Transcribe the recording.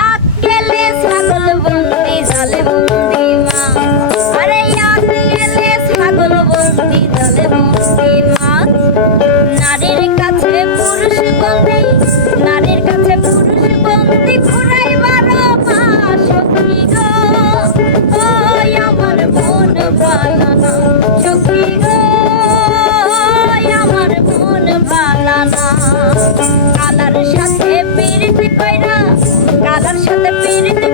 আকেলে ছাগল বন্দি জালে বন্দি মা। আরে কালার সাথে পিরিতি কইরা কালার সাথে পিরিতি